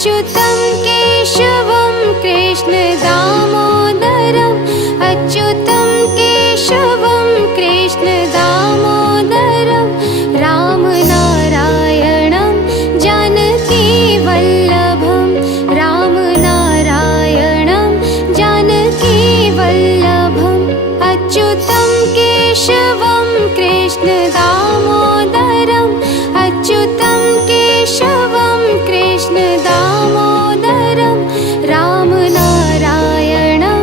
अच्युतं केशवं कृष्ण दामोदरम् अच्युतं केशवं कृष्ण दामोदरं राम नारायणं जानकी वल्लभं राम नारायणं जानकी वल्लभम् अच्युतं केशवं कृष्ण दामोदरम् अच्युतं केशवं कृष्ण दामोदरं राम नारायणं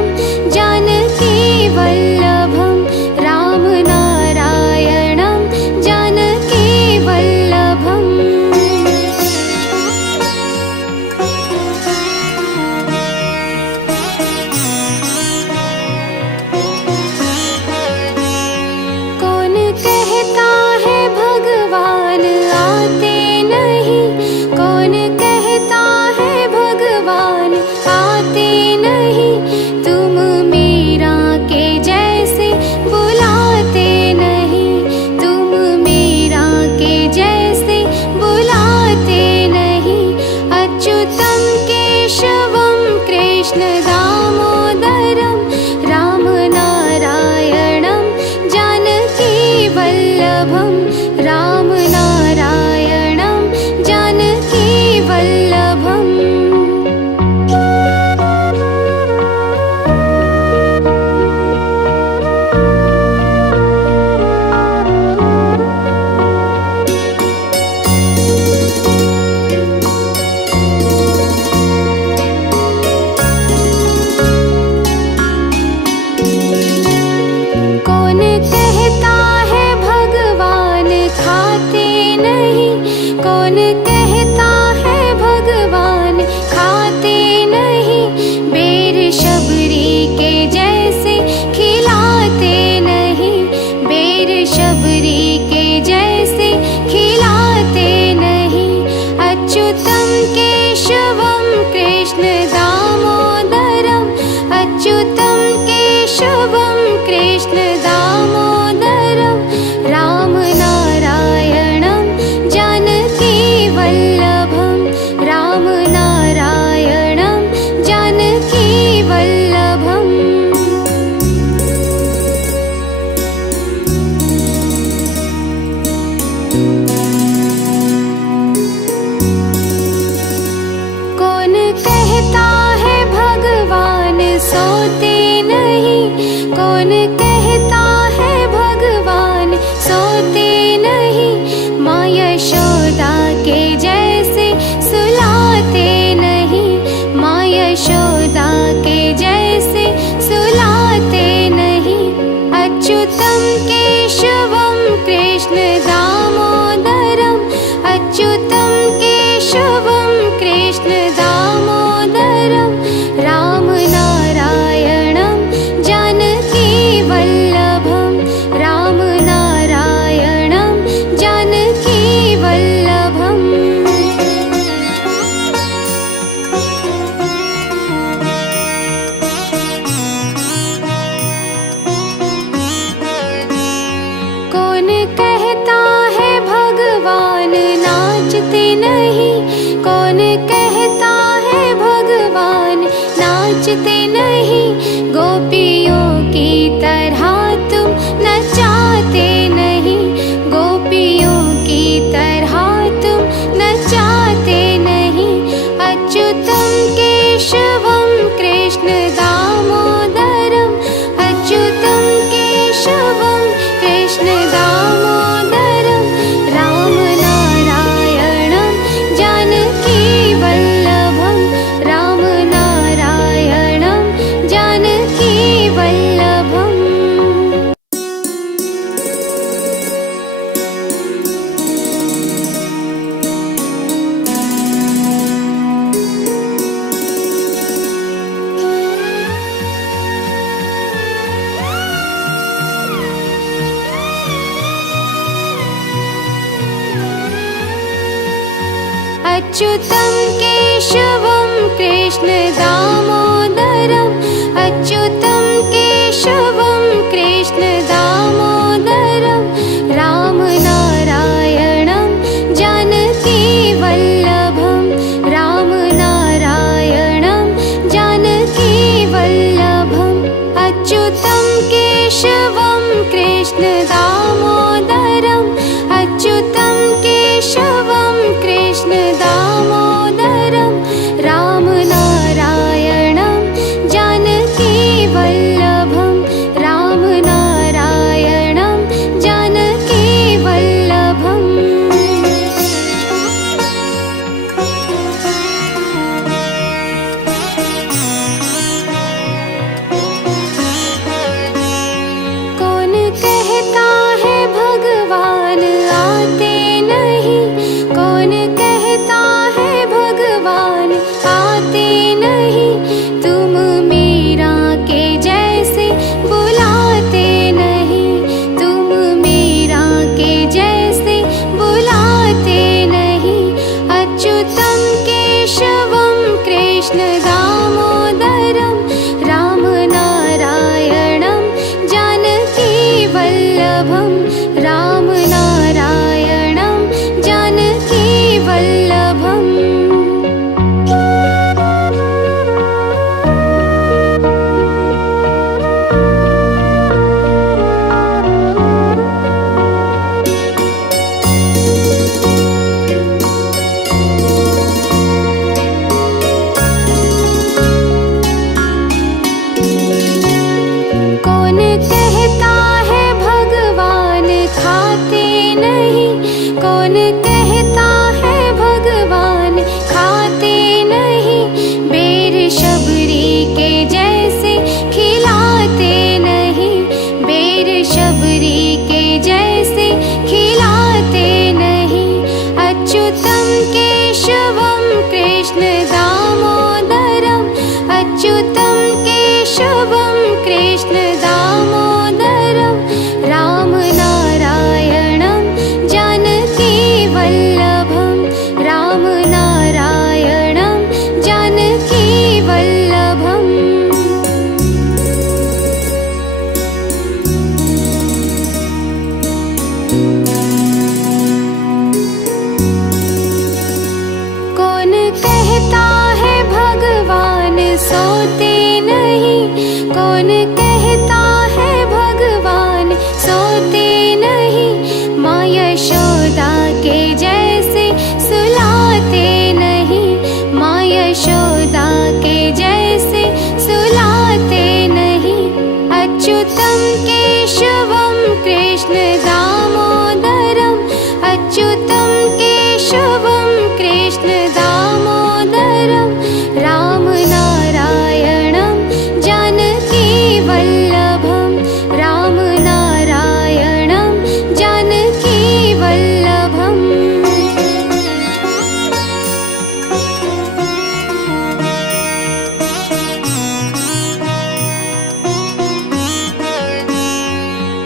जानकी वल्लभं राम नारायणं जानकी वल्लभम् कौन कहता है भगवान आते नहीं कौन कहता है भगवान आते नहीं तुम मीरा के जैसे बुलाते नहीं तुम मीरा के जैसे बुलाते नहीं अच्युतं केशवं कृष्ण दामोदरं राम नारायणं जानकी वल्लभं राम नारायणं जानकी वल्लभम् कौन कहता है भगवान खाते नहीं कौन कहता है भगवान खाते नहीं बेर शबरी के जैसे खिलाते नहीं बेर शबरी के जैसे खिलाते नहीं अच्युतं केशवं कृष्ण दामोदरम् अच्युतं केशवं कृष्ण दामोदरं राम नारायणं जानकी वल्लभं राम नारायणं जानकी वल्लभम् कौन कहता है भगवान सोते नहीं कौन कहता है भगवान सोते नहीं माँ यशोदा के जैसे सुलाते नहीं माँ यशोदा के जैसे सुलाते नहीं अच्युतं केशवं कृष्ण दामोदरम् अच्युतं केशवं कृष्ण दामोदरं राम नारायणं जानकी वल्लभं राम नारायणं जानकी वल्लभम् कौन कहता है भगवान नाचते नहीं कौन कहता है भगवान नाचते नहीं गोपियों की तरह तुम नचाते नहीं गोपियों की तरह तुम नचाते नहीं अच्युतं केशवं कृष्ण दामोदरम् अच्युतं केशवं कृष्ण दामोदरं राम नारायणं जानकी वल्लभं राम नारायणं जानकी वल्लभम् अच्युतं केशवं कृष्ण दामोदरम् अच्युतं केशवं कृष्ण दामोदरं राम नारायणं जानकी वल्लभं राम नारायणं वल्लभं रामनारायणं जानकीवल्लभम्। कौन कहता है भगवान खाते नहीं, कौन कहता है भगवान खाते नहीं, बेर शबरी के जैसे खिलाते नहीं, बेर शबरी के जैसे खिलाते नहीं। अच्युतं केशवं कृष्ण दामोदरम्, अच्युतं केशवं कृष्ण दामोदरं रामनारायणं जानकीवल्लभं, रामनारायणं जानकीवल्लभम्। कौन कहता है भगवान सोते नहीं, कौन कहता है भगवान सोते नहीं, माँ यशोदा के जैसे सुलाते नहीं, माँ यशोदा के जैसे सुलाते नहीं। अच्युतं केशवं कृष्ण दामोदरम्, अच्युतं केशवं कृष्ण दामोदरं रामनारायणं जानकीवल्लभं, रामनारायणं जानकीवल्लभम्।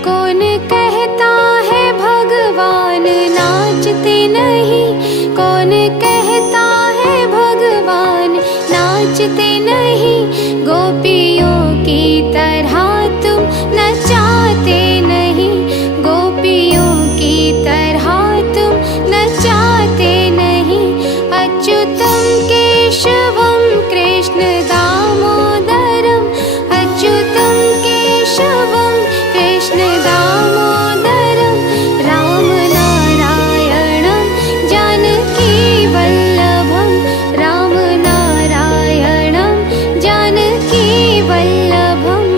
कौन कहता है भगवान नाचते नहीं, कौन कहता है भगवान नाचते नहीं, गोपियों की तरह तुम नचाते नहीं, गोपियों की तरह तुम नचाते नहीं। अच्युतं केशवं कृष्ण दामोदरम्, अच्युतं केशवं कृष्ण दामोदरं रामनारायणं जानकीवल्लभं, रामनारायणं जानकीवल्लभम्।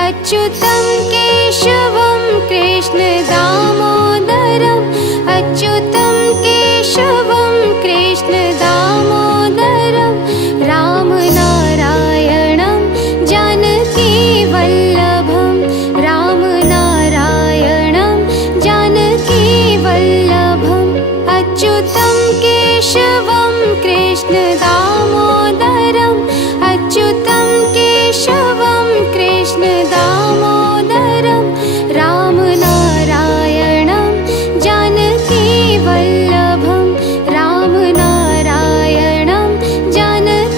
अच्युतं केशवं कृष्ण दामोदरम्, अच्युतं केशवं कृष्ण दामोदरं रामनारायणं जानकीवल्लभं, रामनारायणं जानकीवल्लभम्। अच्युतं केशवं कृष्ण दामोदरम्, अच्युतं केशवं कृष्ण दामोदरं रामनारायणं जानकीवल्लभं, रामनारायणं जानकीवल्लभम्।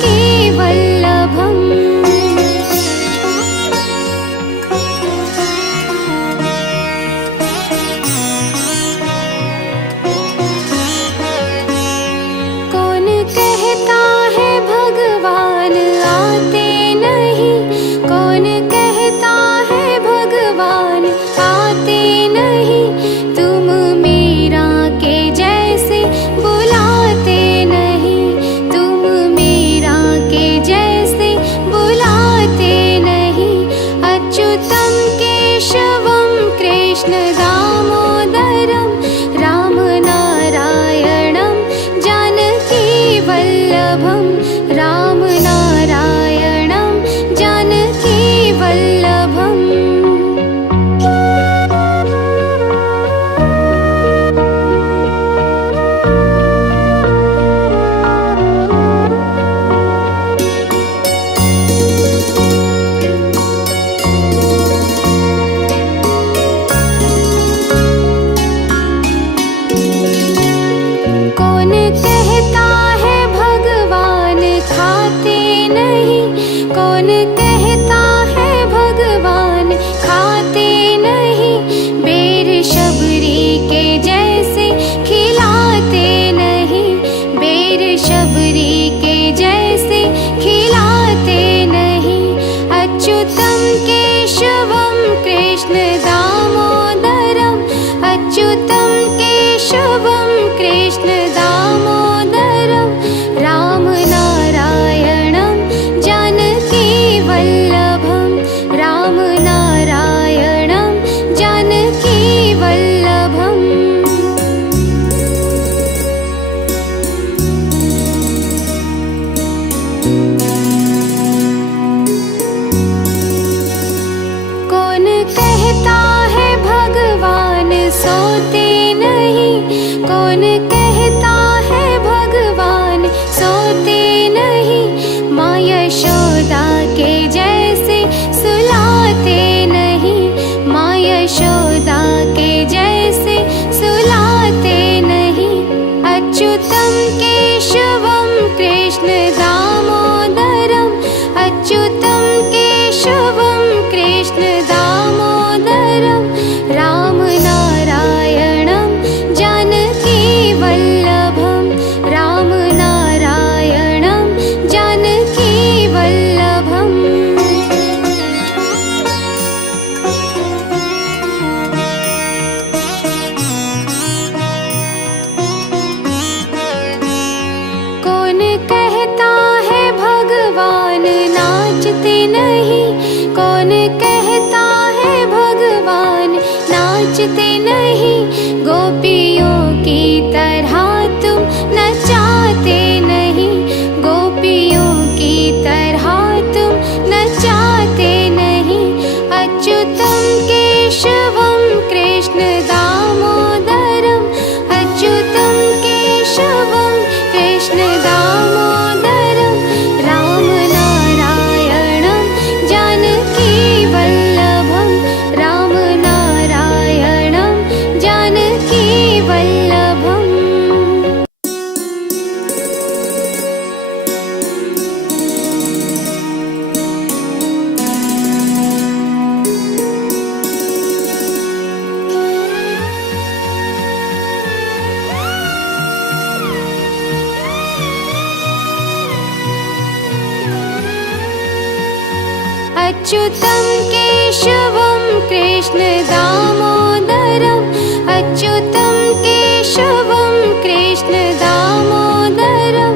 कौन कहता है भगवान खाते नहीं, बेर शबरी के जैसे खिलाते नहीं, बेर शबरी के जैसे खिलाते नहीं। अच्युतं केशवं कृष्ण दामोदरम्, अच्युतं केशवं कृष्ण दामोदरं, राम नारायणं जानकी वल्लभं, राम नारायणं जानकी वल्लभम्। कौन कहता है भगवान सोते नहीं, कौन कहता है भगवान सोते नहीं, माँ यशोदा के जैसे सुलाते नहीं, माँ यशोदा के जैसे सुलाते नहीं। अच्युतं केशवं कृष्ण दामोदरम्, अच्युतं केशवं कृष्ण दामोदरं, राम नारायणं जानकी वल्लभं, राम नारायणं जानकी वल्लभम्। कौन कहता है भगवान नाचते नहीं, कौन कहता है भगवान नाचते नहीं, गोपियों की तरह तुम नचाते नहीं, गोपियों की तरह तुम नचाते नहीं। अच्युतं केशवं कृष्ण दामोदरम्, अच्युतं केशवं कृष्ण दामोदरं, राम नारायणं जानकी वल्लभं, राम नारायणं जानकी वल्लभम्। अच्युतं केशवं कृष्ण दामोदरम्, अच्युतं केशवं कृष्ण दामोदरं,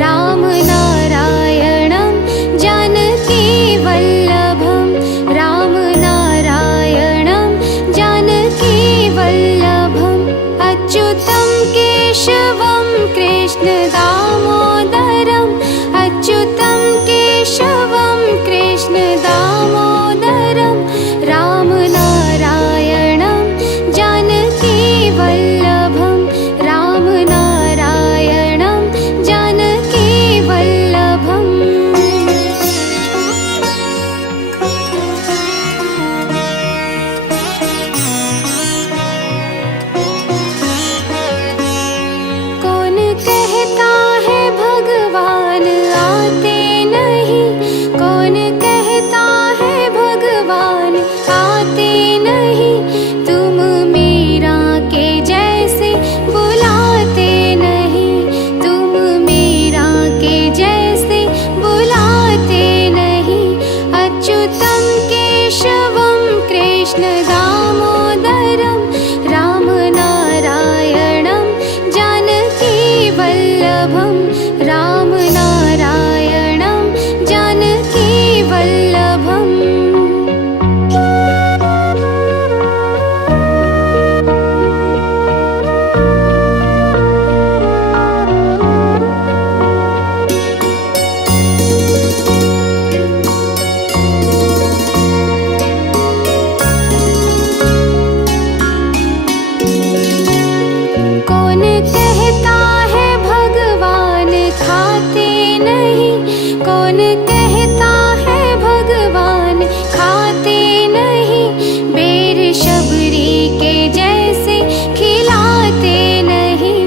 राम नारायणं जानकी वल्लभं, राम नारायणं जानकी वल्लभम्। अच्युतं केशवं कृष्ण दामोदरम्, अच्युतं केशवं कृष्ण दामोदरं, राम नारायणं जानकी वल्लभं, राम नारायणं जानकी वल्लभम्। कौन कहता है भगवान आते नहीं, कौन कहता है भगवान आते नहीं, तुम मीरा के जैसे बुलाते नहीं, तुम मीरा के जैसे बुलाते नहीं। अच्युतं केशवं कृष्ण दामोदरं, राम नारायणं जानकी वल्लभं, राम नारायणं जानकी वल्लभम्। कौन कहता है भगवान खाते नहीं, कौन कहता है भगवान खाते नहीं, बेर शबरी के जैसे खिलाते नहीं,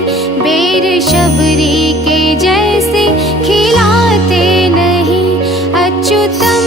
बेर शबरी के जैसे खिलाते नहीं। अच्युतं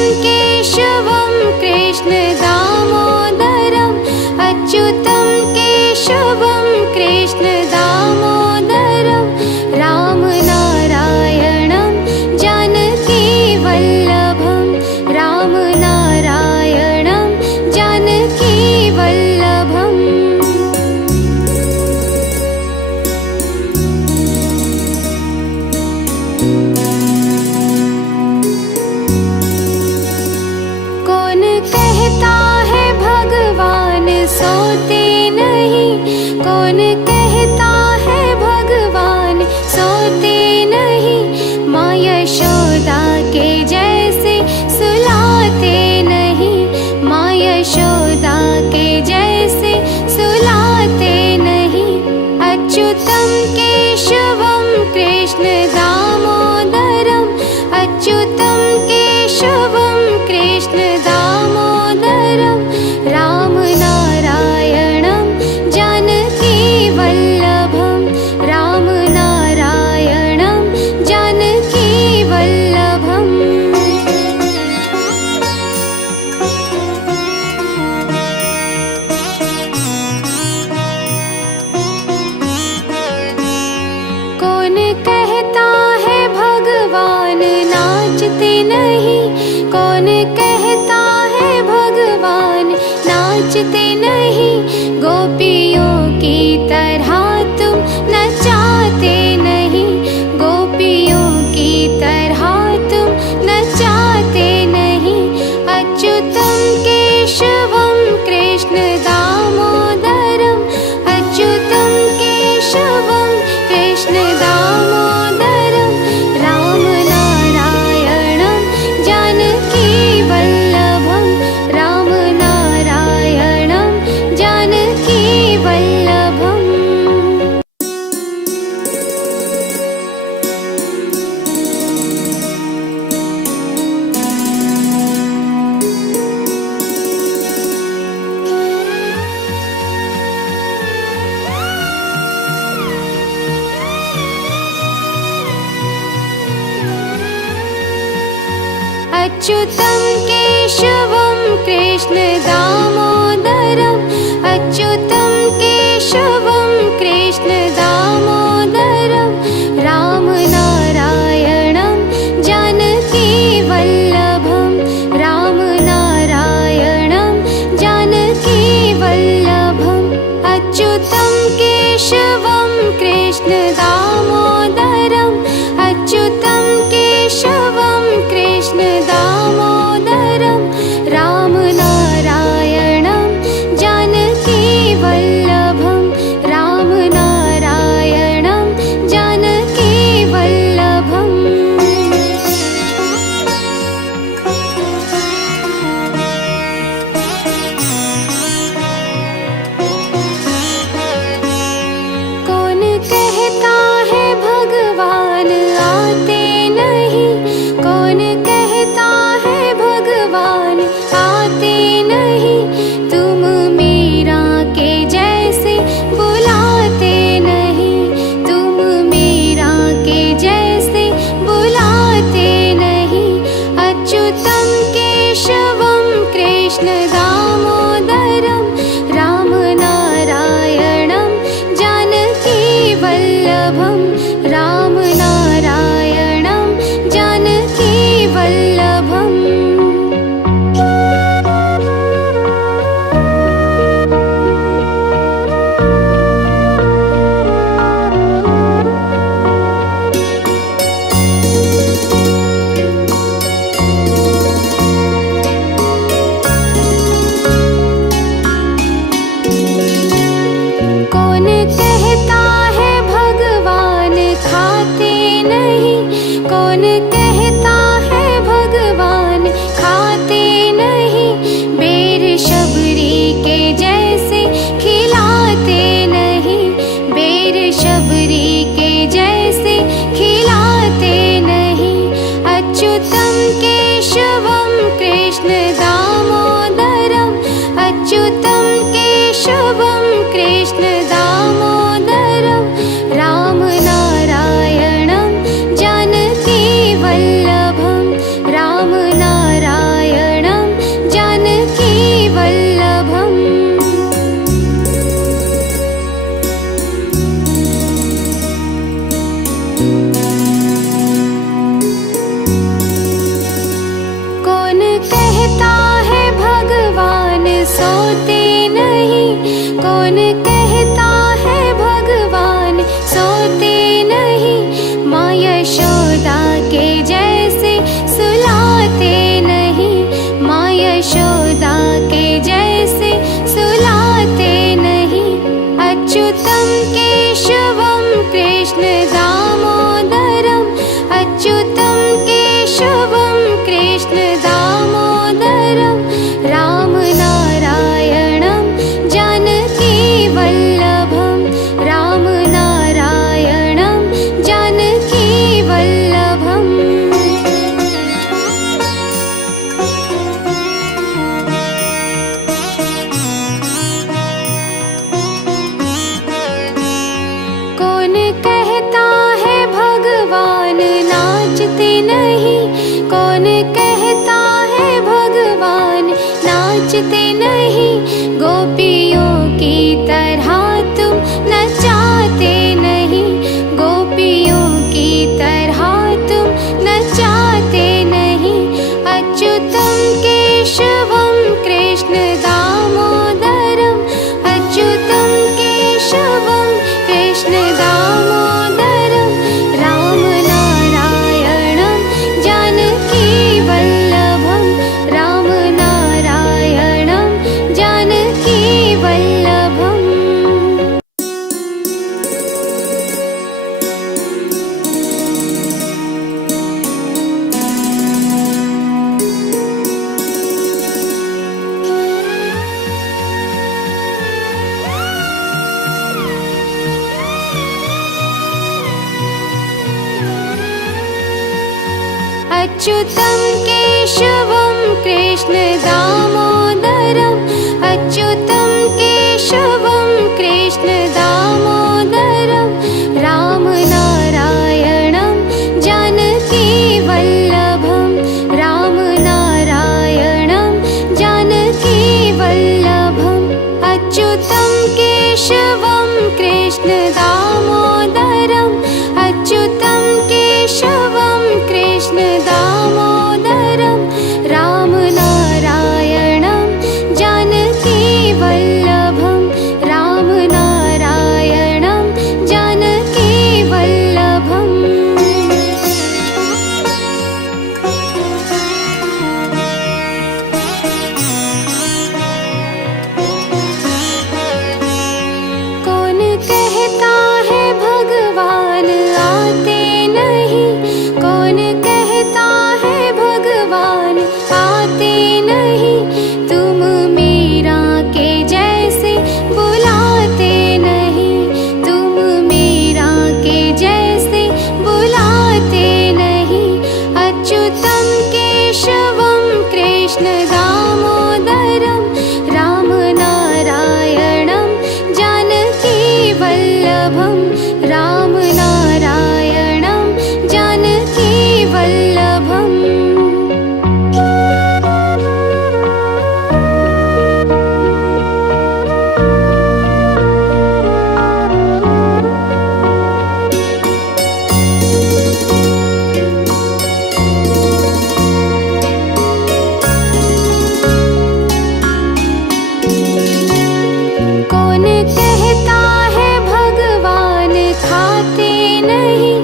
कृष्ण दामोदरं रामनारायणं जानकी वल्लभं रामनारायणं जानकी वल्लभम् कौन कहता है भगवान नाचते नहीं, कौन कहता है भगवान नाचते नहीं, गोपियों की तरह तुम नचाते नहीं, गोपियों की तरह तुम नचाते नहीं। अच्युतं केशवं कृष्ण दामोदरं अच्युतं केशवं कृष्ण दामोदरं रामनारायणं जानकी वल्लभं रामनारायणं जानकी वल्लभम् अच्युतं केशवं कृष्ण दामोदरं अच्युतं केशवं कृष्ण दामोदरं रामनारायणं जानकी वल्लभं रामनारायणं जानकी वल्लभम् अच्युतं केशवं कृष्ण दामोदरं अच्युतं केशवं कृष्ण दामोदरं रामनारायणं जानकी वल्लभं रामनारायणं जानकी वल्लभम् कौन कहता है भगवान आते नहीं, कौन कहता है भगवान आते नहीं, तुम मीरा के जैसे बुलाते नहीं, तुम मीरा के जैसे बुलाते नहीं। अच्युतं केशवं कृष्ण दामोदरं रामनारायणं जानकी वल्लभं रामनारायणं जानकी वल्लभम् कौन कहता है भगवान खाते नहीं, कौन कहता है भगवान खाते नहीं, बेर शबरी के जैसे खिलाते नहीं, बेर शबरी के जैसे खिलाते नहीं। अच्युतं केशवं कृष्ण दामोदरं अच्युतं केशवं कृष्ण दामोदरं रामनारायणं जानकी वल्लभं रामनारायणं जानकी वल्लभम् कौन कहता है भगवान सोते नहीं, कौन कहता है भगवान सोते नहीं, माँ यशोदा के जैसे सुलाते नहीं, माँ यशोदा के जैसे सुलाते नहीं। अच्युतं केशवं कृष्ण दामोदरं अच्युतं केशवं कृष्ण दामोदरं रामनारायणं जानकी वल्लभम् नाचते नहीं, गोपियों की तरह तुम नचाते नहीं, गोपियों की तरह तुम नचाते नहीं। अच्युतं केशवं कृष्ण दामोदरम्, अच्युतं केशवं कृष्ण दामोदरम्, राम नारायणं जानकी वल्लभं, राम नारायणं जानकी वल्लभम्। अच्युतं केशवं कृष्ण दामोदरम्, अच्युतं केशवं कृष्ण दामोदरम्, राम नारायणं जानकी वल्लभं, राम नारायणं जानकी वल्लभम्। अच्युतं केशवं कृष्ण दामोदरम्, अच्युतं केशवं कृष्ण दामोदरम्, राम नारायणं जानकी वल्लभं, राम नारायणं जानकी वल्लभम्। कौन कहता है भगवान आते नहीं, कौन कहता है भगवान आते नहीं, तुम मीरा के जैसे बुलाते नहीं, तुम मीरा के जैसे बुलाते नहीं। अच्युतं केशवं कृष्ण दामोदरम्, राम नारायणं जानकी वल्लभं, राम नारायणं जानकी वल्लभम्। कौन कहता है भगवान खाते नहीं,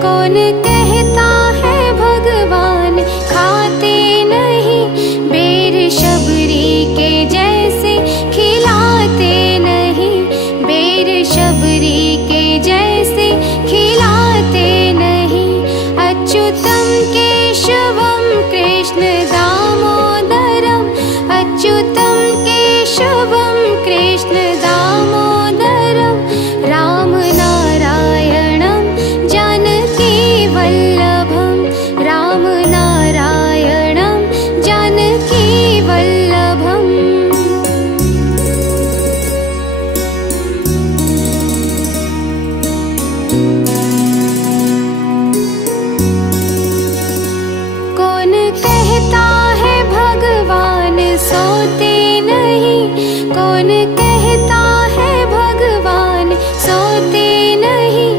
कौन कहता है भगवान खाते नहीं, बेर शबरी के जैसे खिलाते नहीं, बेर शबरी के जैसे खिलाते नहीं। अच्युतं केशवं कृष्ण दामोदरम्, अच्युतं केशवं कृष्ण दामोदरम्, राम नारायणं जानकी वल्लभं, राम नारायणं जानकी वल्लभम्। कौन कहता है भगवान सोते नहीं, कौन कहता है भगवान सोते नहीं,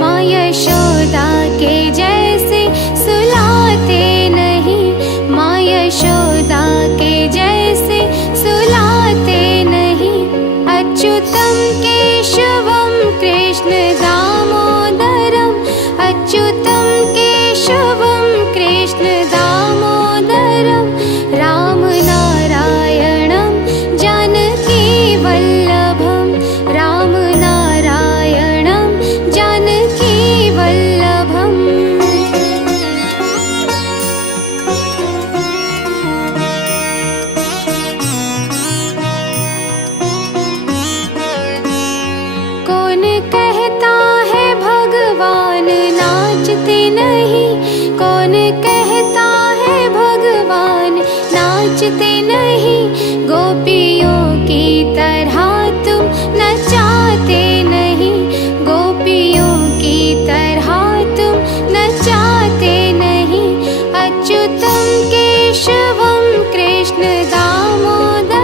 माँ यशोदा के जैसे सुलाते नहीं, माँ यशोदा के जैसे सुलाते नहीं। अच्युतं केशवं कृष्ण दामोदरम्, अच्युतं केशवं कृष्ण दामोदरम्, राम नारायणं जानकी वल्लभं, राम नारायणं जानकी वल्लभम्। कौन कहता है भगवान नाचते नहीं, कौन कहता है भगवान नाचते नहीं, गोपियों की तरह तुम नचाते नहीं, गोपियों की तरह तुम नचाते नहीं। अच्युतं केशवं कृष्ण दामोदरम्,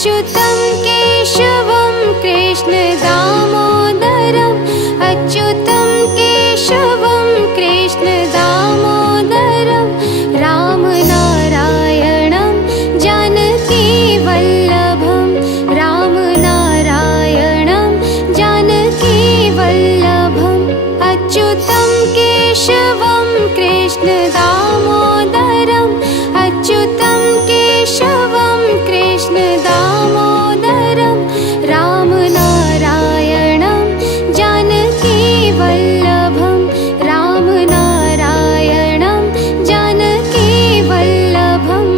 अच्युतं केशवं कृष्ण दामोदरम् अच्युतं केशवं कृष्ण दामोदरं राम नारायणं जानकी वल्लभं राम नारायणं जानकी वल्लभम् अच्युतं केशवं कृष्ण दामोदरम् अच्युतं केशवं कृष्ण दामोदरं राम नारायणं जानकी वल्लभं राम नारायणं जानकी वल्लभम्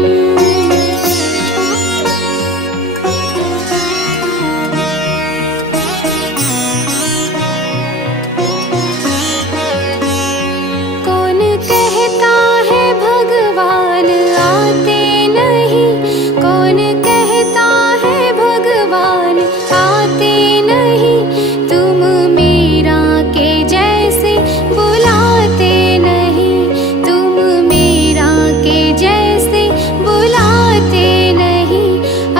कौन कहता है भगवान आते नहीं कौन कहता है भगवान आते नहीं तुम मीरा के जैसे बुलाते नहीं तुम मीरा के जैसे बुलाते नहीं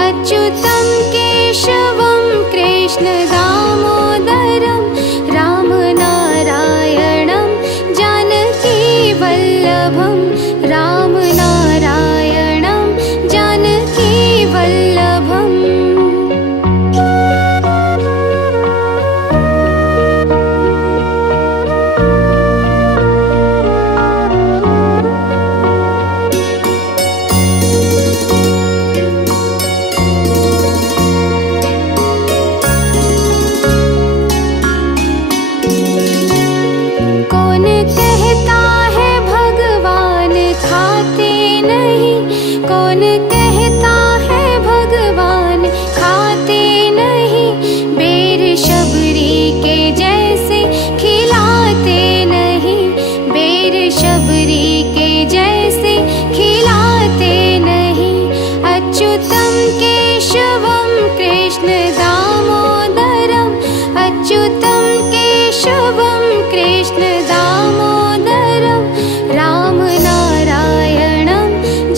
अच्युतं केशवं कृष्ण दामोदरं राम नारायणं जानकी वल्लभं राम नारायणं जानकी वल्लभम् कौन कहता है भगवान खाते नहीं कौन कहता है भगवान खाते नहीं बेर शबरी के जैसे खिलाते नहीं बेर शबरी के जैसे खिलाते नहीं अच्युतं केशवं कृष्ण दामोदरम् अच्युतं केशवं कृष्ण दामोदरं राम नारायणं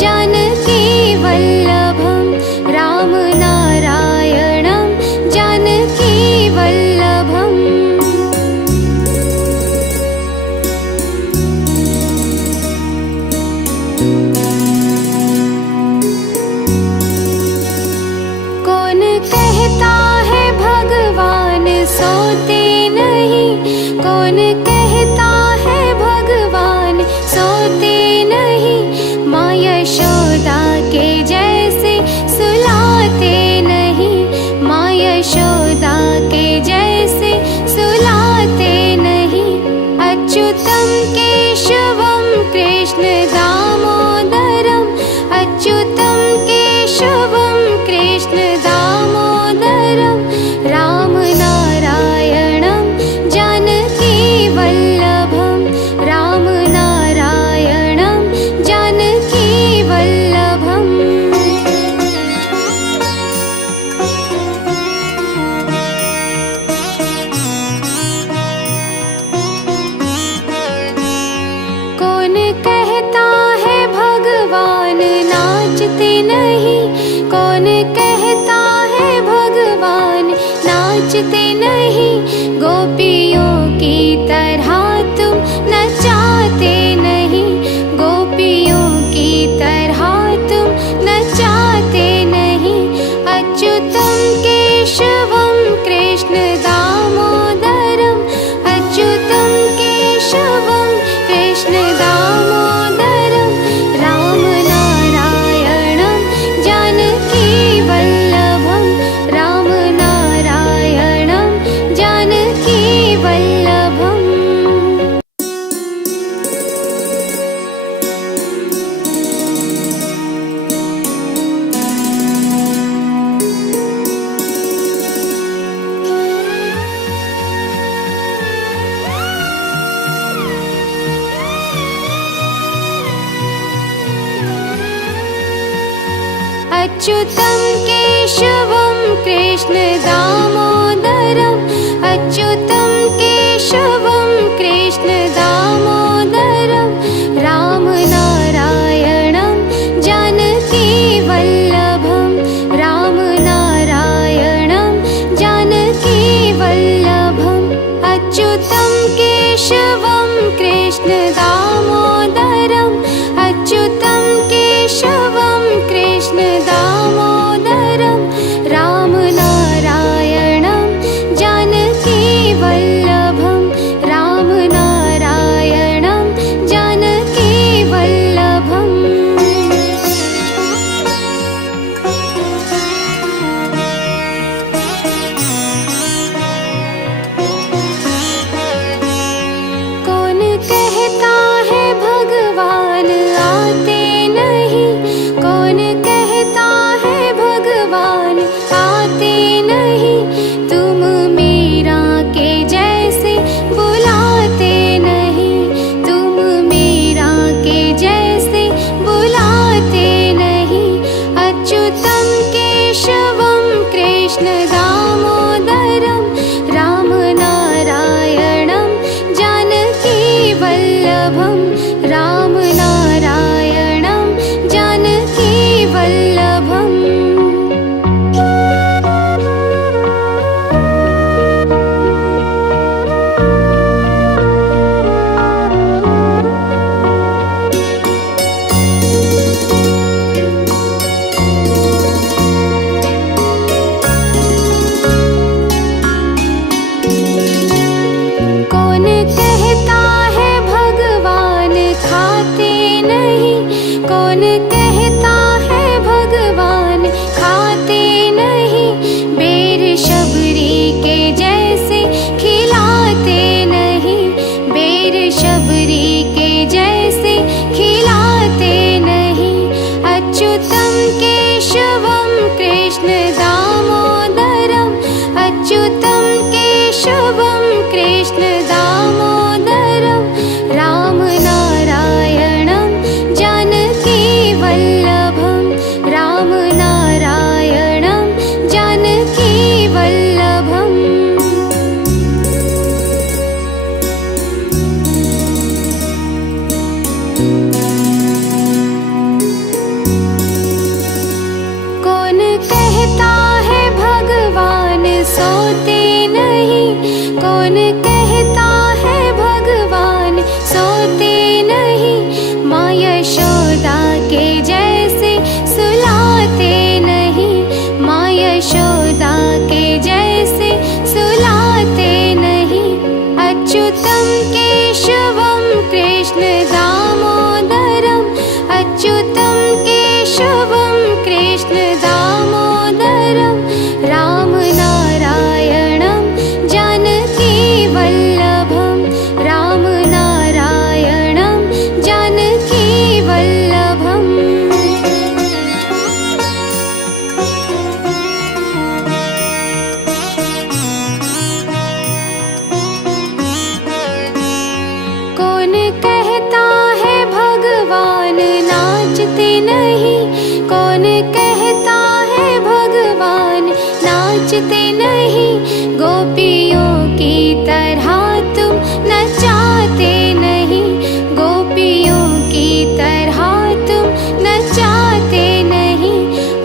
जानकी वल्लभं राम नारायणं जानकी वल्लभम् कौन कहता है भगवान सोते नहीं कौन कहता है भगवान सोते नहीं माँ यशोदा के जैसे सुलाते नहीं माँ यशोदा के जैसे सुलाते नहीं अच्युतं केशवं कृष्ण दामोदरम् अच्युतं केशवं कृष्ण दामोदरं राम नारायणं जानकी वल्लभं राम नारायणं जानकी वल्लभम् कौन कहता है भगवान नाचते नहीं कौन कहता है भगवान नाचते नहीं गोपियों की तरह तुम नचाते नहीं गोपियों की तरह तुम नचाते नहीं अच्युतं केशवं कृष्ण दामोदरम् अच्युतं केशवं कृष्ण दामोदरं राम नारायणं जानकी वल्लभं राम नारायणं जानकी वल्लभम् अच्युतं केशवं कृष्ण दामोदरम् अच्युतं केशवं कृष्ण दामोदरं राम नारायणं जानकी वल्लभं राम नारायणं नहीं, कौन कहता है भगवान नाचते नहीं। गोपियों की तरह तुम नचाते नहीं, गोपियों की तरह तुम नचाते नहीं।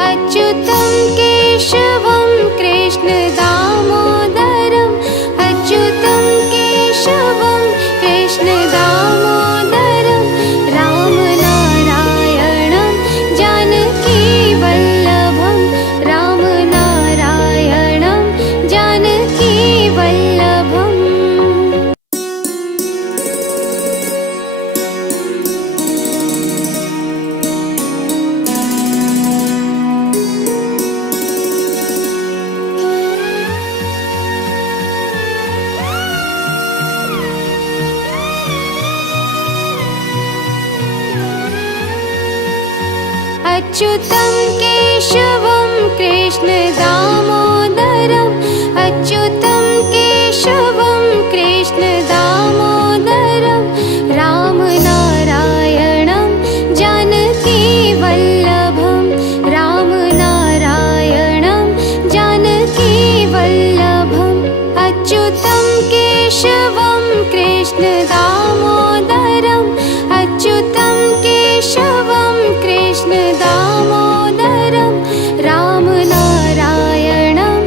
अच्युतं केशवं कृष्ण दामोदरम्, अच्युतं केशवं कृष्ण दामोदरम्, राम नारायणं जानकी वल्लभं, राम नारायणं जानकी वल्लभम्। अच्युतं केशवं कृष्ण दामोदरम्, अच्युतं केशवं कृष्ण दामोदरम्, राम नारायणं जानकी वल्लभं, राम नारायणं जानकी वल्लभम्। अच्युतं केशवं कृष्ण दामोदरम्, अच्युतं केशवं कृष्ण दामोदरम्, राम नारायणं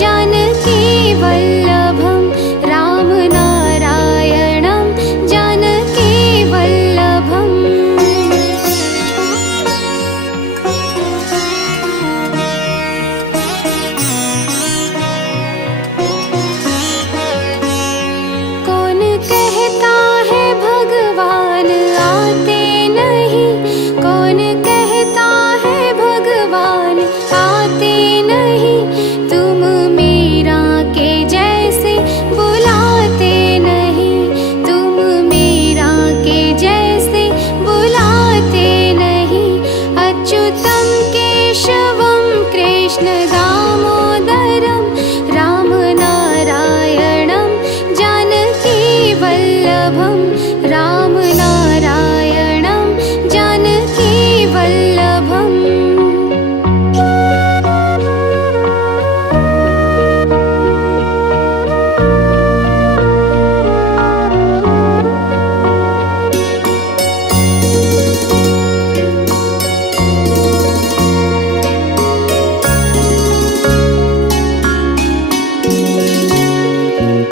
जानकी वल्लभं, राम नारायणं जानकी वल्लभम्। कौन कहता है भगवान आते नहीं, कौन कहता है भगवान आते नहीं। तुम मीरा के जैसे बुलाते नहीं, तुम मीरा के जैसे बुलाते नहीं। अच्युतं केशवं कृष्ण दामोदरम्, राम नारायणं जानकी वल्लभं, राम नारायणं जानकी वल्लभम्।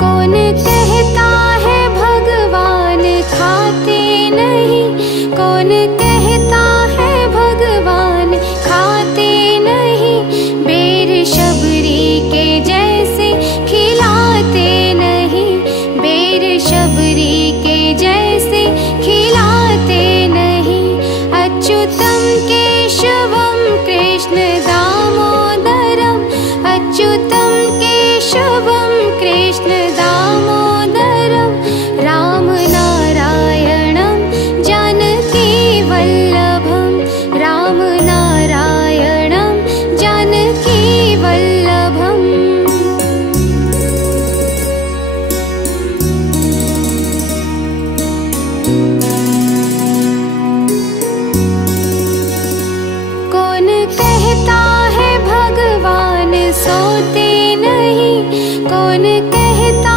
कौन कहता है भगवान खाते नहीं, कौन कहता है भगवान खाते नहीं। बेर शबरी के जैसे खिलाते नहीं, बेर शबरी के जैसे खिलाते नहीं। अच्युतं केशवं कृष्ण दामोदरम्, अच्युतं केशवं कृष्ण दामोदरम्, राम नारायणं जानकी वल्लभं, राम नारायणं जानकी वल्लभम्। कौन कहता है भगवान सोते नहीं, कौन कहता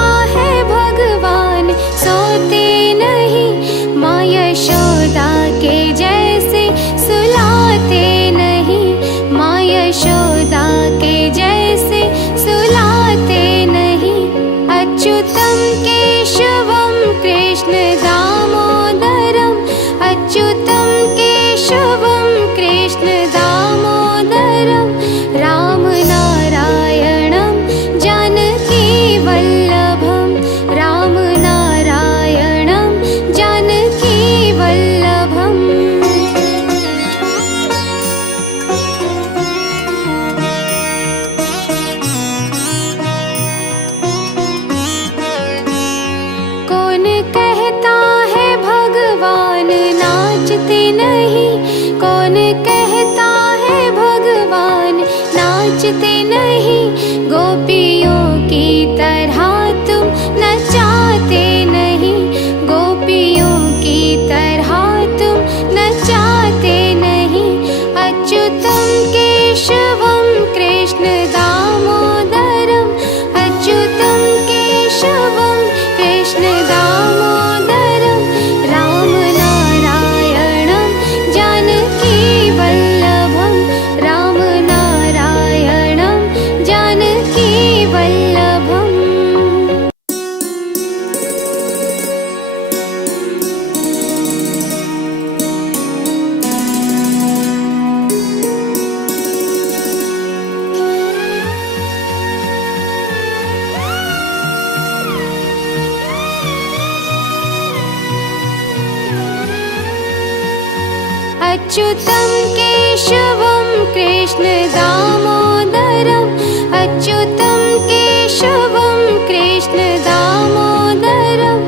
अच्युतं केशवं कृष्ण दामोदरम् अच्युतं केशवं कृष्ण दामोदरं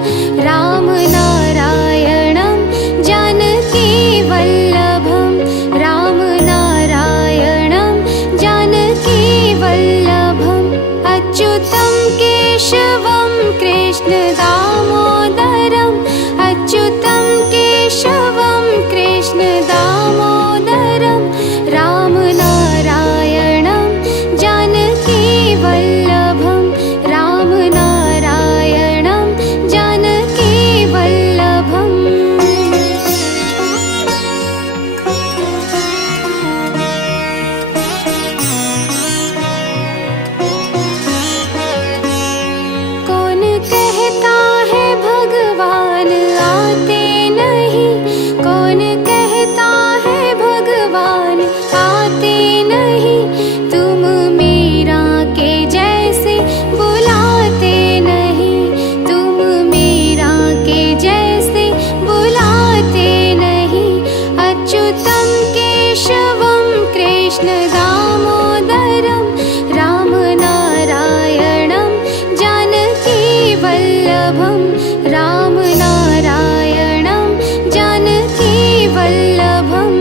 रामनारायणं जानकीवल्लभं रामनारायणं जानकीवल्लभम् अच्युतं केशवं कृष्ण दामोदरम् अच्युतं केशवं कृष्ण दामोदरं रामनारायणं जानकीवल्लभं रामनारायणं जानकीवल्लभम् कौन कहता है भगवान आते नहीं कौन कहता है भगवान आते नहीं तुम मीरा के जैसे बुलाते नहीं तुम मीरा के जैसे बुलाते नहीं अच्युतं केशवं कृष्ण दामोदरं रामनारायणं जानकीवल्लभं रामनारायणं जानकीवल्लभम्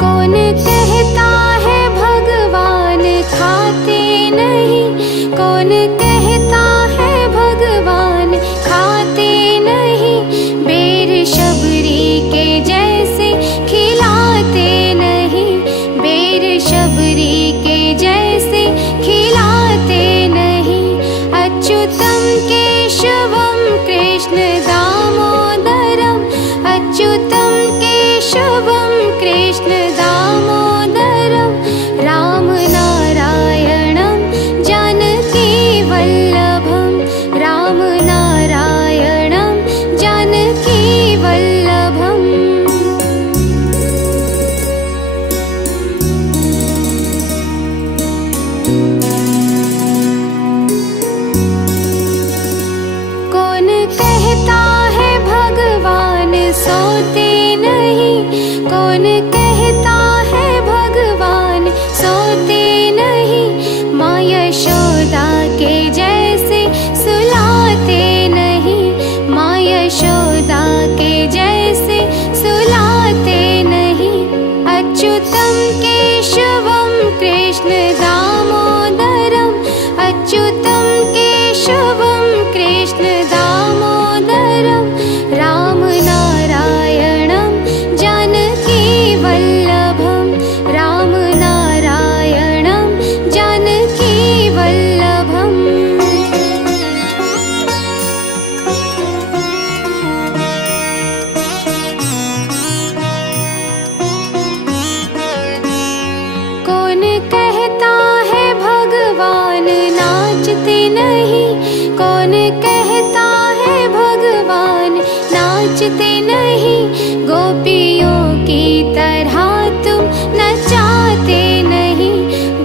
कौन कहता है भगवान खाते नहीं कौन कहता है भगवान खाते नहीं बेर शबरी के जैसे खिलाते नहीं बेर शबरी के जैसे खिलाते नहीं अच्युतं केशवं कृष्ण दामोदरम् अच्युतं केशवं कृष्ण दामोदरं रामनारायणं जानकीवल्लभं रामनारायणं जानकीवल्लभम् कौन कहता है भगवान सोते नहीं कौन कहता है भगवान सोते नहीं माँ यशोदा के जैसे सुलाते नहीं माँ यशोदा के जैसे सुलाते नहीं अच्युतं केशवं कृष्ण दामोदरम् अच्युतं केशवं कृष्ण दामोदरं रामनारायणं जानकीवल्लभं रामनारायणं जानकीवल्लभम् कौन कहता है भगवान नाचते नहीं कौन कहता है भगवान नाचते नहीं गोपियों की तरह तुम नचाते नहीं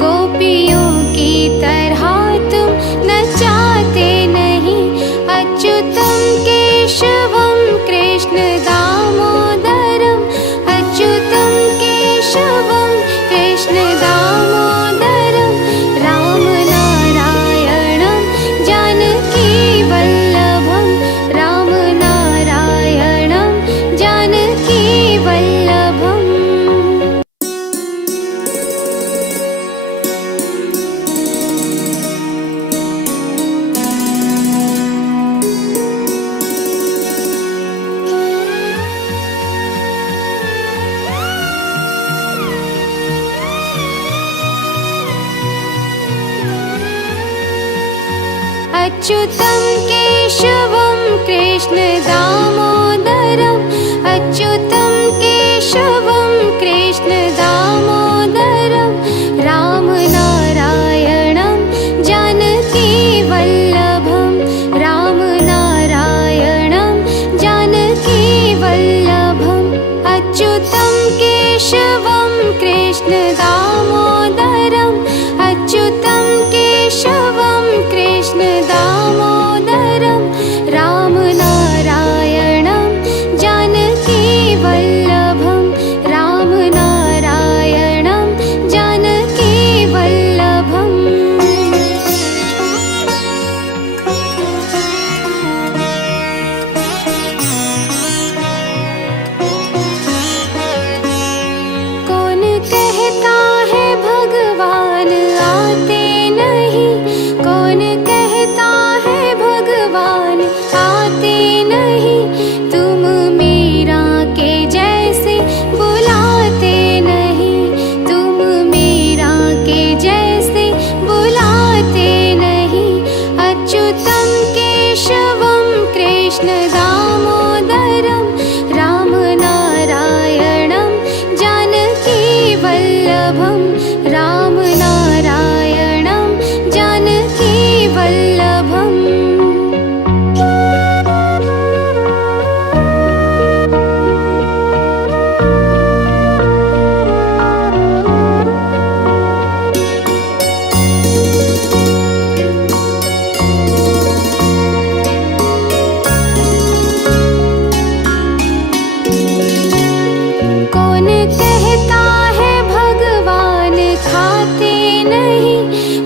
गोपियों की तरह तुम नचाते नहीं अच्युतं केशवं कृष्ण दामोदरम् अच्युतं केशवं कृष्ण दामोदरं रामनारायणं जानकीवल्लभं रामनारायणं जानकीवल्लभम् अच्युतं केशवं कृष्ण दामोदरम् अच्युतं केशवं कृष्ण दामोदरं रामनारायणं जानकीवल्लभं रामनारायणं दामोदरम् अच्युतं केशवं कृष्ण दामोदरं रामनारायणं जानकी वल्लभं रामनारायणं जानकी वल्लभम् कौन कहता है भगवान आते नहीं, कौन कहता है भगवान आते नहीं, तुम मीरा के जैसे बुलाते नहीं, तुम मीरा के जैसे बुलाते नहीं। अच्युतं केशवं कृष्ण दामोदरं रामनारायणं जानकी वल्लभं रामनारायणं जानकी वल्लभम् कौन कहता है भगवान खाते नहीं,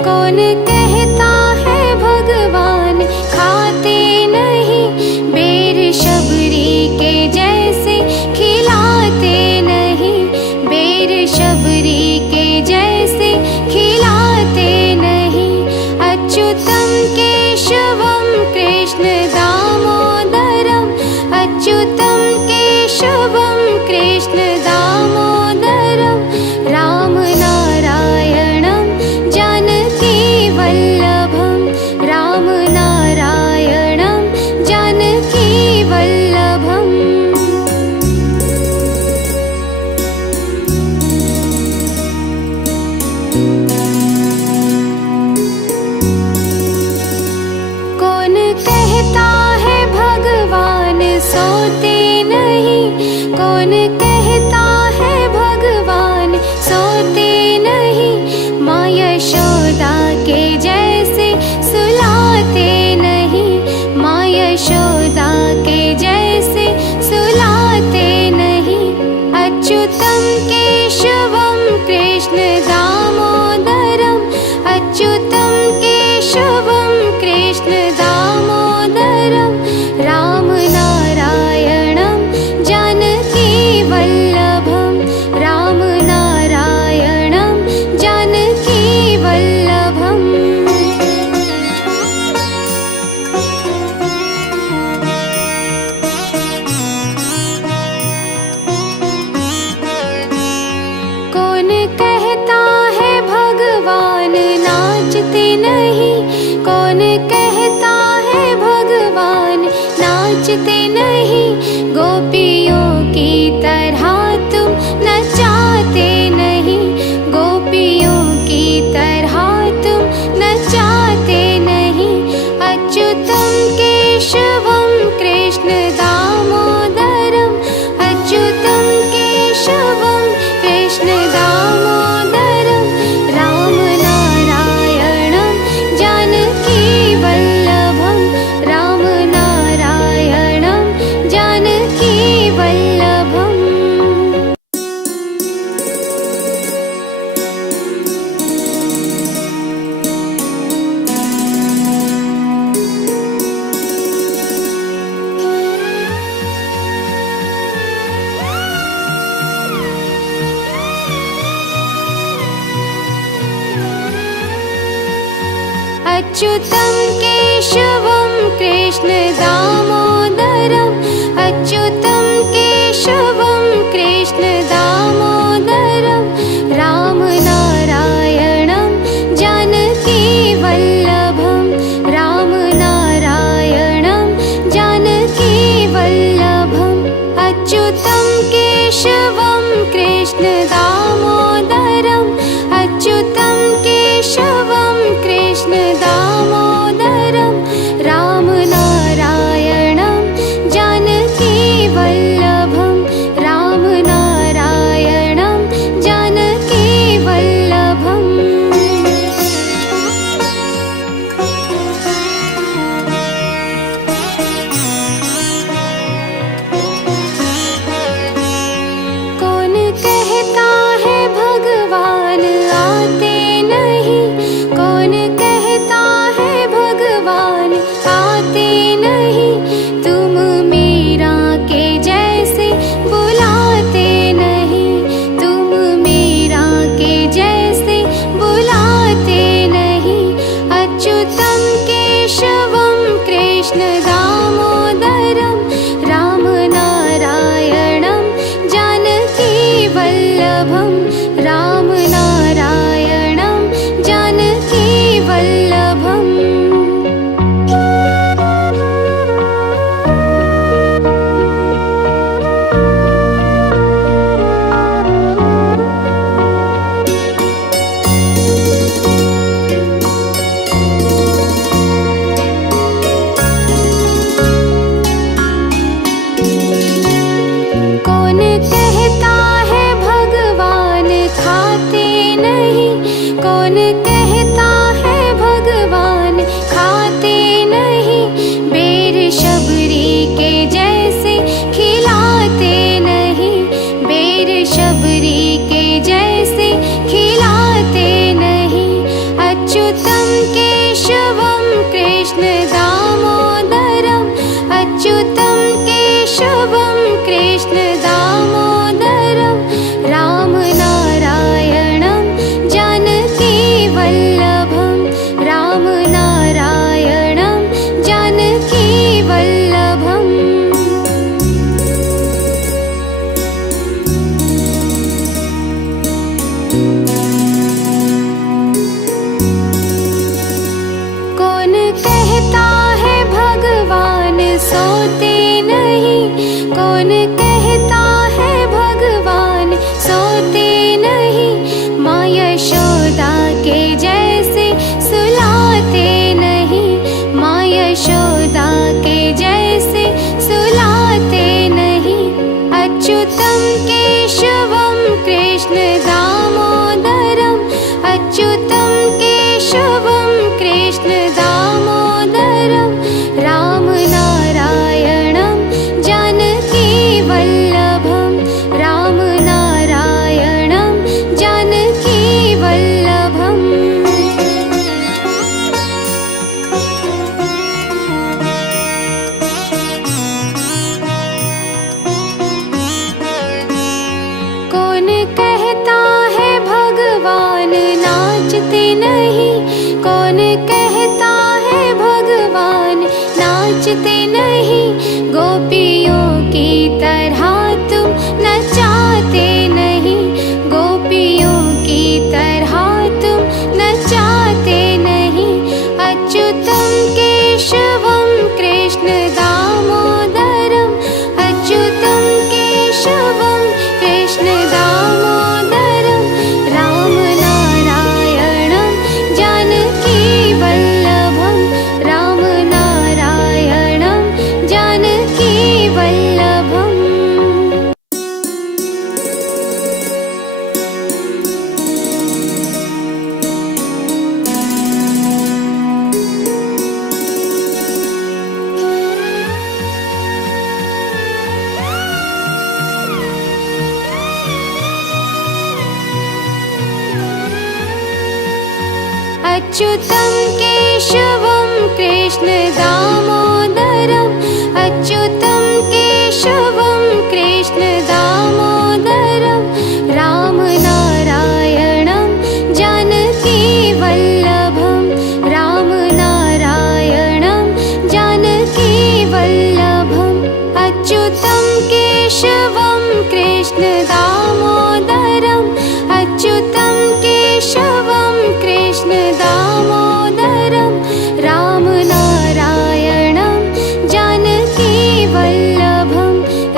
कौन कहता है भगवान खाते नहीं, बेर शबरी के जैसे खिलाते नहीं, बेर शबरी के जैसे खिलाते नहीं। अच्युतं केशवं कृष्ण दामोदरम् अच्युतं केशवं कृष्ण दामोदरं रामनारायणं जानकी वल्लभं रामनारायणं जानकी वल्लभम् कौन कहता है भगवान सोते नहीं, कौन कहता है भगवान सोते नहीं, माँ यशोदा के जैसे सुलाते नहीं, माँ यशोदा के जैसे सुलाते नहीं। अच्युतं केशवं कृष्ण दामोदरम् अच्युतं केशवं कृष्ण दामोदरं रामनारायणं जानकी वल्लभं रामनारायणं जानकी वल्लभम् कौन कहता है भगवान नाचते नहीं, कौन कहता है भगवान नाचते नहीं, गोपियों की तरह तुम नचाते नहीं, गोपियों की तरह तुम नचाते नहीं। अच्युतं केशवं कृष्ण दामोदरम् अच्युतं केशवं कृष्ण दामोदरं रामनारायणं जानकी वल्लभं रामनारायणं जानकी वल्लभम् अच्युतं केशवं कृष्ण दामोदरम् अच्युतं केशवं कृष्ण दामोदरं रामनारायणं जानकी वल्लभं रामनारायणं जानकी वल्लभम् अच्युतं केशवं कृष्ण दामोदरम् अच्युतं केशवं कृष्ण दामोदरं रामनारायणं जानकी वल्लभं रामनारायणं जानकी अच्युतं केशवं कृष्ण दामोदरम् अच्युतं केशवं कृष्ण दामोदरं राम नारायणं जानकी वल्लभं राम नारायणं जानकी वल्लभम् अच्युतं केशवं कृष्ण दामोदरम् अच्युतं केशवं कृष्ण दामोदरं राम नारायणं जानकी वल्लभं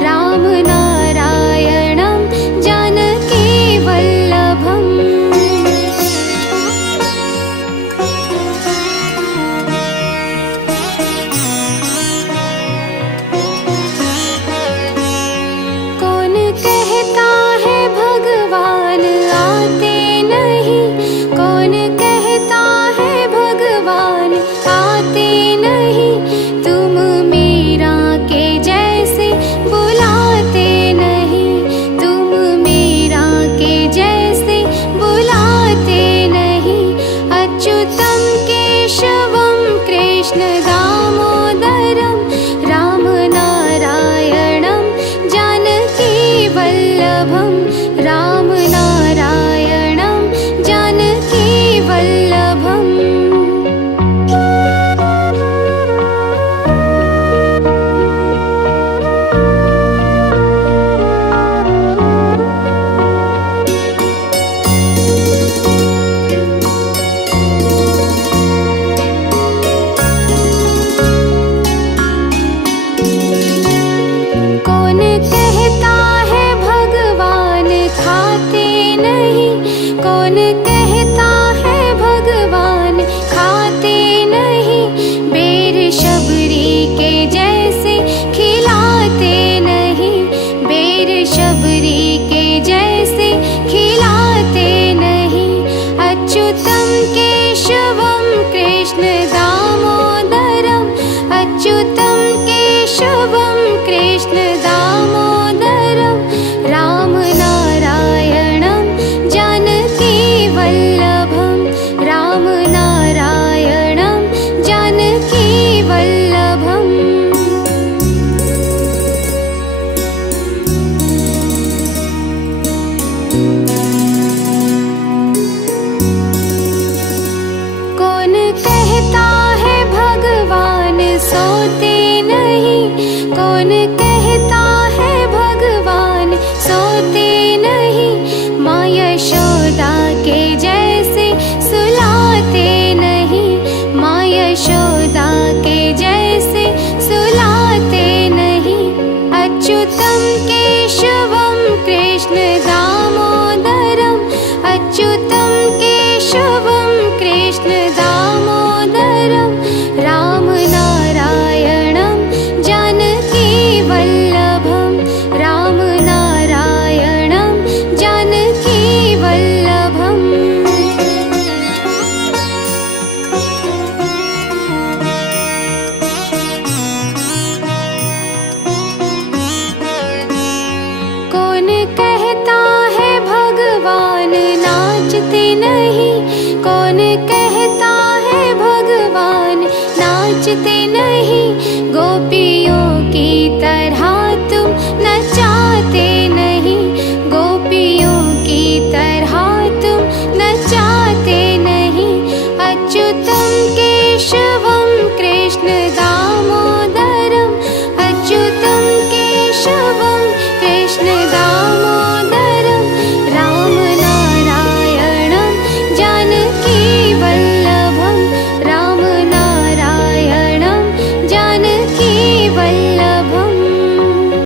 राम नारायणं जानकी वल्लभम् कौन कहता है भगवान आते नहीं कौन कहता है भगवान आते नहीं तुम मीरा के जैसे बुलाते नहीं तुम मीरा के जैसे बुलाते नहीं अच्युतं केशवं कृष्ण दामोदरं राम नारायणं जानकी वल्लभं राम नारायणं जानकी वल्लभम् कौन कहता है भगवान खाते नहीं कौन कहता है भगवान खाते नहीं बेर शबरी के जैसे खिलाते नहीं बेर शबरी के जैसे खिलाते नहीं अच्युतं केशवं कृष्ण दामोदरम् अच्युतं केशवं कृष्ण दामोदरं राम नारायणं जानकी वल्लभं राम नारायणं जानकी वल्लभम् कौन कहता है भगवान सोते नहीं कौन कहता है भगवान सोते नहीं माँ यशोदा के जैसे सुलाते नहीं माँ यशोदा के जैसे सुलाते नहीं अच्युतं केशवं कृष्ण दामोदरम् अच्युतं केशवं कृष्ण दामोदरं राम नारायणं जानकी वल्लभं राम नारायणं जानकी वल्लभम् कौन कहता है भगवान नाचते नहीं कौन कहता है भगवान नाचते नहीं